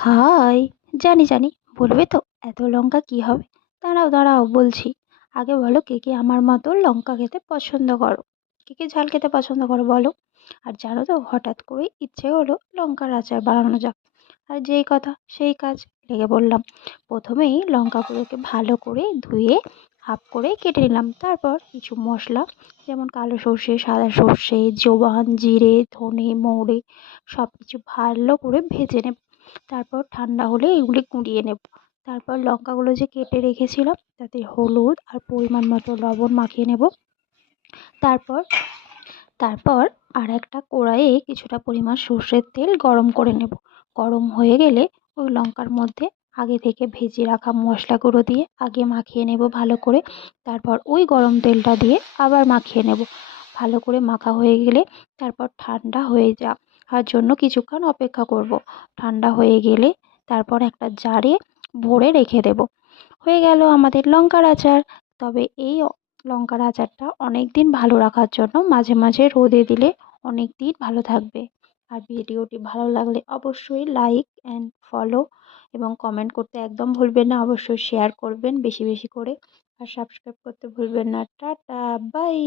High! জানি, জানি বলবে তো এত লঙ্কা কি হবে? দাঁড়াও, দাঁড়াও বলছি। আগে বলো কে, কে আমার মতো লঙ্কা খেতে পছন্দ করো? কে, কে ঝাল খেতে পছন্দ করো বলো? আর জানো তো হঠাৎ করেই ইচ্ছে হলো লঙ্কার আচার বানানো যাক। আর যেই কথা সেই কাজ, লেগে পড়লাম। প্রথমেই লঙ্কাগুলোকে ভালো করে ধুয়ে হাফ করে কেটে নিলাম। তারপর কিছু মশলা যেমন কালো সর্ষে, সাদা সর্ষে, জোয়ান, জিরে, ধনে, মৌরি সব কিছু ভালো করে ভেজে নেব। তারপর ঠান্ডা হলে এগুলি গুঁড়িয়ে নেব। তারপর লঙ্কাগুলো যে কেটে রেখেছিলাম তাতে হলুদ আর পরিমাণ মতো লবণ মাখিয়ে নেব। তারপর তারপর আর একটা কড়াইয়ে কিছুটা পরিমাণ সর্ষের তেল গরম করে নেব। গরম হয়ে গেলে ওই লঙ্কার মধ্যে আগে থেকে ভেজে রাখা মশলাগুলো দিয়ে আগে মাখিয়ে নেব ভালো করে। তারপর ওই গরম তেলটা দিয়ে আবার মাখিয়ে নেব। ভালো করে মাখা হয়ে গেলে তারপর ঠান্ডা হয়ে যাওয়ার জন্য কিছুক্ষণ অপেক্ষা করব। ঠান্ডা হয়ে গেলে তারপর একটা জারে ভরে রেখে দেব। হয়ে গেল আমাদের লঙ্কার আচার। তবে এই লঙ্কার আচারটা অনেক দিন ভালো রাখার জন্য মাঝে মাঝে রোদে দিলে অনেক দিন ভালো থাকবে। আর ভিডিওটি ভালো লাগলে অবশ্যই লাইক অ্যান্ড ফলো এবং কমেন্ট করতে একদম ভুলবেন না। অবশ্যই শেয়ার করবেন বেশি বেশি করে। আর সাবস্ক্রাইব করতে ভুলবেন না। Tata, by.